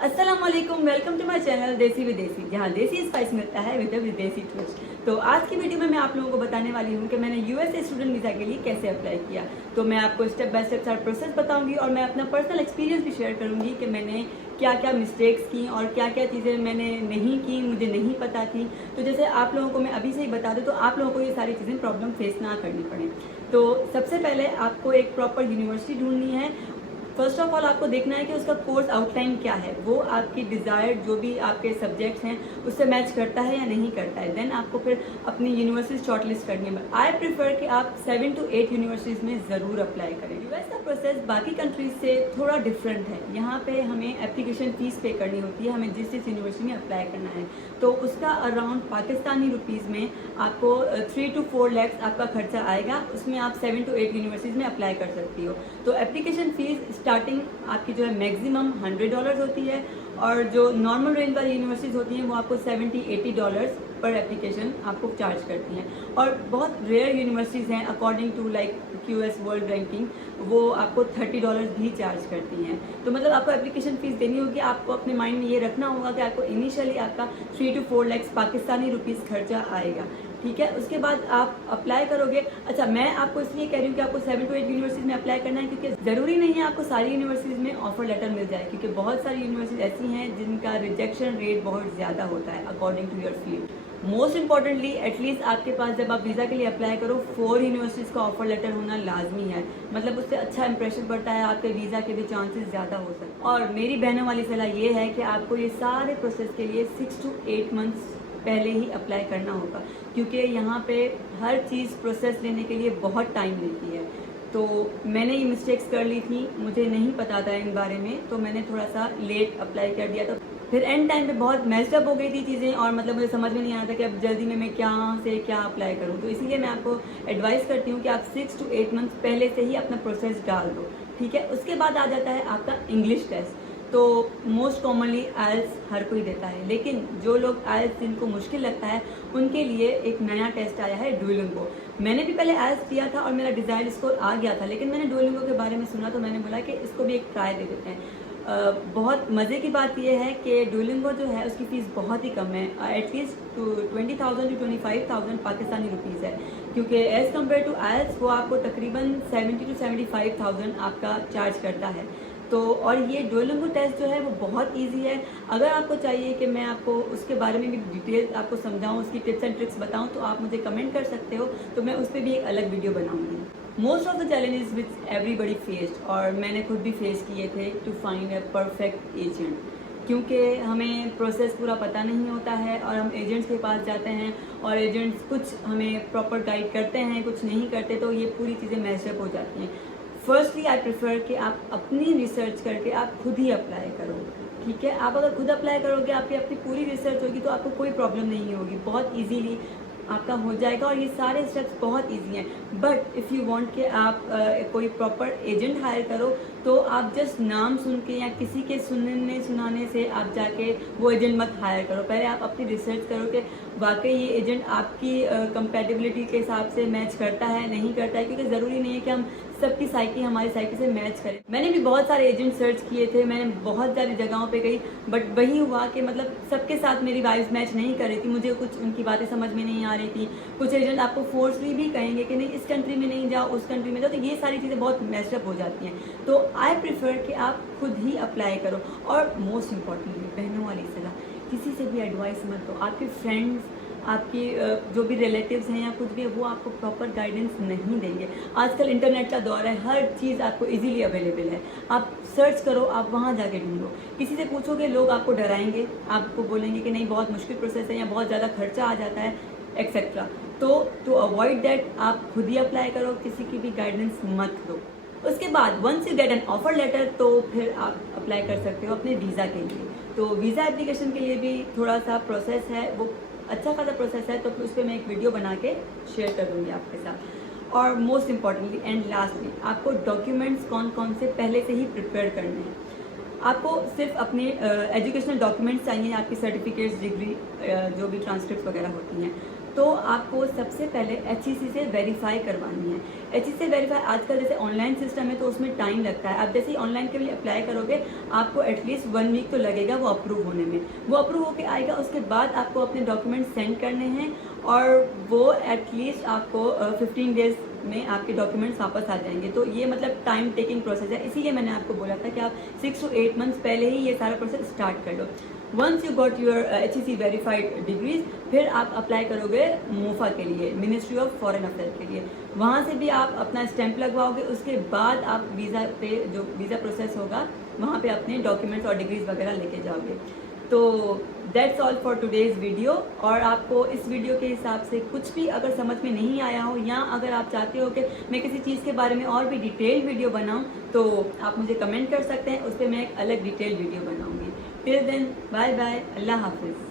अस्सलामुअलैकुम, welcome to my channel देसी विदेसी, जहाँ देसी स्पाइस मिलता है विद विदेशी ट्विस्ट। तो आज की वीडियो में मैं आप लोगों को बताने वाली हूँ कि मैंने यूएसए स्टूडेंट वीज़ा के लिए कैसे अप्लाई किया। तो मैं आपको स्टेप बाय स्टेप सारा प्रोसेस बताऊंगी और मैं अपना पर्सनल एक्सपीरियंस भी शेयर करूँगी कि मैंने क्या क्या मिस्टेक्स की और क्या क्या चीज़ें मैंने नहीं की, मुझे नहीं पता थी। तो जैसे आप लोगों को मैं अभी से ही बता दूँ तो आप लोगों को ये सारी चीज़ें प्रॉब्लम फेस ना करनी पड़े। तो सबसे पहले आपको एक प्रॉपर यूनिवर्सिटी ढूंढनी है। फर्स्ट ऑफ ऑल आपको देखना है कि उसका कोर्स आउटलाइन क्या है, वो आपकी डिज़ायर्ड जो भी आपके सब्जेक्ट्स हैं उससे मैच करता है या नहीं करता है। देन आपको फिर अपनी यूनिवर्सिटी शॉर्टलिस्ट करनी है। आई प्रेफर कि आप 7 to 8 यूनिवर्सिटीज़ में ज़रूर अप्लाई करें। यूएस का प्रोसेस बाकी कंट्रीज से थोड़ा डिफरेंट है। यहाँ पे हमें एप्लीकेशन फ़ीस पे करनी होती है, हमें जिस यूनिवर्सिटी में अप्लाई करना है। तो उसका अराउंड पाकिस्तानी रुपीज़ में आपको 3 to 4 लाख आपका खर्चा आएगा। उसमें आप 7 to 8 यूनिवर्सिटीज़ में अप्लाई कर सकती हो। तो एप्लीकेशन फ़ीस स्टार्टिंग आपकी जो है मैक्सिमम $100 होती है और जो नॉर्मल रेंज वाली यूनिवर्सिटीज़ होती हैं वो आपको $70-80 पर एप्लीकेशन आपको चार्ज करती हैं। और बहुत रेयर यूनिवर्सिटीज़ हैं according to like QS world ranking, वो आपको $30 भी चार्ज करती हैं। तो मतलब आपको एप्लीकेशन फ़ीस देनी होगी। आपको अपने माइंड में ये रखना होगा कि आपको इनिशियली आपका 3 to 4 लाख पाकिस्तानी रुपीज़ खर्चा आएगा, ठीक है। उसके बाद आप अप्लाई करोगे। अच्छा, मैं आपको इसलिए कह रही हूँ कि आपको 7 to 8 यूनिवर्सिटीज़ में अप्लाई करना है क्योंकि ज़रूरी नहीं है आपको सारी यूनिवर्सिटीज़ में ऑफर लेटर मिल जाए, क्योंकि बहुत सारी यूनिवर्सिटीज़ ऐसी हैं जिनका रिजेक्शन रेट बहुत ज़्यादा होता है according to your field. Most importantly at least आपके पास जब आप वीज़ा के लिए अप्लाई करो 4 यूनिवर्सिटीज़ का ऑफर लेटर होना लाजमी है। मतलब उससे अच्छा इंप्रेशन पड़ता है, आपके वीज़ा के भी चांसेस ज़्यादा हो सकते हैं। और मेरी बहनों वाली सलाह ये है कि आपको ये सारे प्रोसेस के लिए 6 to 8 मंथ्स पहले ही अप्लाई करना होगा, क्योंकि यहाँ पे हर चीज़ प्रोसेस लेने के लिए बहुत टाइम लेती है। तो मैंने ये मिस्टेक्स कर ली थी, मुझे नहीं पता था इन बारे में, तो मैंने थोड़ा सा लेट अप्लाई कर दिया। तो फिर एंड टाइम पे बहुत मेस्ड अप हो गई थी चीज़ें और मतलब मुझे समझ में नहीं आया था कि अब जल्दी में मैं क्या से क्या अप्लाई करूँ। तो इसीलिए मैं आपको एडवाइस करती हूँ कि आप 6 to 8 मंथ्स पहले से ही अपना प्रोसेस डाल दो, ठीक है। उसके बाद आ जाता है आपका इंग्लिश टेस्ट। तो मोस्ट कॉमनली आइल्स हर कोई देता है, लेकिन जो लोग आइल्स जिनको मुश्किल लगता है उनके लिए एक नया टेस्ट आया है, डुओलिंगो। मैंने भी पहले आइल्स दिया था और मेरा डिज़ायर्ड स्कोर आ गया था, लेकिन मैंने डुओलिंगो के बारे में सुना तो मैंने बोला कि इसको भी एक ट्राई दे देते हैं। बहुत मज़े की बात यह है कि डुओलिंगो जो है उसकी फ़ीस बहुत ही कम है, एटलीस्ट 20,000 to 25,000 पाकिस्तानी रुपीज़ है, क्योंकि एज़ कम्पेयर टू आइल्स वो आपको तकरीबन 70 to 75,000 आपका चार्ज करता है। तो और ये डुओलिंगो टेस्ट जो है वो बहुत इजी है। अगर आपको चाहिए कि मैं आपको उसके बारे में भी डिटेल आपको समझाऊं, उसकी टिप्स एंड ट्रिक्स बताऊं, तो आप मुझे कमेंट कर सकते हो, तो मैं उस पर भी एक अलग वीडियो बनाऊंगी। Most of the challenges which everybody faced, और मैंने खुद भी फेस किए थे, to find a perfect agent, क्योंकि हमें प्रोसेस पूरा पता नहीं होता है और हम एजेंट्स के पास जाते हैं और एजेंट्स कुछ हमें प्रॉपर गाइड करते हैं, कुछ नहीं करते, तो ये पूरी चीज़ें मैशअप हो जाती हैं। फर्स्टली आई प्रेफर कि आप अपनी रिसर्च करके आप खुद ही अप्लाई करो, ठीक है। आप अगर खुद अप्लाई करोगे, आपकी अपनी पूरी रिसर्च होगी, तो आपको कोई प्रॉब्लम नहीं होगी, बहुत इजीली आपका हो जाएगा और ये सारे स्टेप्स बहुत इजी हैं। बट इफ़ यू वांट कि आप कोई प्रॉपर एजेंट हायर करो, तो आप जस्ट नाम सुन के या किसी के सुनने सुनाने से आप जाके वो एजेंट मत हायर करो। पहले आप अपनी रिसर्च करो कि वाकई ये एजेंट आपकी कंपैटिबिलिटी के हिसाब से मैच करता है, नहीं करता है, क्योंकि ज़रूरी नहीं है कि हम सबकी साइकी हमारी साइकी से मैच करें। मैंने भी बहुत सारे एजेंट सर्च किए थे, मैंने बहुत सारी जगहों पे गई, बट वही हुआ कि मतलब सबके साथ मेरी वाइब्स मैच नहीं कर रही थी, मुझे कुछ उनकी बातें समझ में नहीं आ रही थी। कुछ एजेंट आपको फोर्सली भी कहेंगे कि नहीं इस कंट्री में नहीं जाओ, उस कंट्री में जाओ, तो ये सारी चीज़ें बहुत मैशअप हो जाती हैं। तो आई प्रेफर कि आप खुद ही अप्लाई करो। और मोस्ट इम्पॉर्टेंटली बहनों वाली सलाह, किसी से भी एडवाइस मत दो। आपके फ्रेंड्स, आपकी जो भी रिलेटिव्स हैं या कुछ भी है, वो आपको प्रॉपर गाइडेंस नहीं देंगे। आजकल इंटरनेट का दौर है, हर चीज़ आपको इजीली अवेलेबल है, आप सर्च करो, आप वहाँ जाके ढूंढो। किसी से पूछोगे, लोग आपको डराएंगे, आपको बोलेंगे कि नहीं बहुत मुश्किल प्रोसेस है या बहुत ज़्यादा खर्चा आ जाता है, एक्सेट्रा। तो टू अवॉइड दैट आप खुद ही अप्लाई करो, किसी की भी गाइडेंस मत दो। उसके बाद once you get an offer letter, तो फिर आप अप्लाई कर सकते हो अपने वीज़ा के लिए। तो वीज़ा एप्लीकेशन के लिए भी थोड़ा सा प्रोसेस है, वो अच्छा खासा प्रोसेस है, तो उस पर मैं एक वीडियो बना के शेयर कर दूँगी आपके साथ। और मोस्ट इम्पॉर्टेंटली एंड लास्टली, आपको डॉक्यूमेंट्स कौन कौन से पहले से ही प्रिपेयर करने हैं। आपको सिर्फ अपने एजुकेशनल डॉक्यूमेंट्स चाहिए, आपकी सर्टिफिकेट्स, डिग्री, जो भी ट्रांसक्रिप्ट वगैरह होती हैं, तो आपको सबसे पहले HEC से वेरीफाई करवानी है। HEC से वेरीफाई आजकल जैसे ऑनलाइन सिस्टम है तो उसमें टाइम लगता है। आप जैसे ही ऑनलाइन के लिए अप्लाई करोगे आपको एटलीस्ट 1 वीक तो लगेगा वो अप्रूव होने में। वो अप्रूव होके आएगा, उसके बाद आपको अपने डॉक्यूमेंट सेंड करने हैं और वो एटलीस्ट आपको 15 डेज में आपके डॉक्यूमेंट्स वापस आ जाएंगे। तो ये मतलब टाइम टेकिंग प्रोसेस है, इसीलिए मैंने आपको बोला था कि आप 6 to 8 मंथ्स पहले ही ये सारा प्रोसेस स्टार्ट कर लो। Once you got your HEC verified degrees, फिर आप अप्लाई करोगे मोफा के लिए, मिनिस्ट्री ऑफ फॉरेन अफेयर के लिए। वहाँ से भी आप अपना स्टैंप लगवाओगे, उसके बाद आप वीज़ा पे जो वीज़ा प्रोसेस होगा वहाँ पे अपने डॉक्यूमेंट्स और डिग्रीज वगैरह लेके जाओगे। तो that's all for today's video. और आपको इस वीडियो के हिसाब से कुछ भी अगर समझ में नहीं आया हो, या अगर आप चाहते हो कि मैं किसी चीज़ के बारे में और भी डिटेल वीडियो बनाऊं, तो आप मुझे कमेंट कर सकते हैं, उस पर मैं एक अलग डिटेल वीडियो बनाऊंगी। टिल देन बाय बाय, अल्लाह हाफिज़।